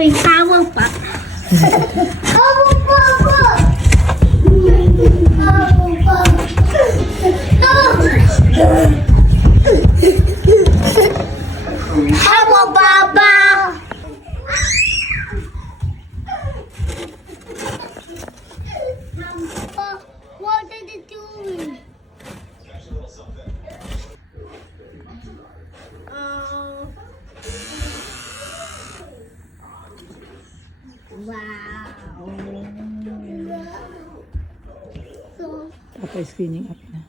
may tawag pa. Hello, Baba. What are they doing? Wow. So, Tapos cleaning up na.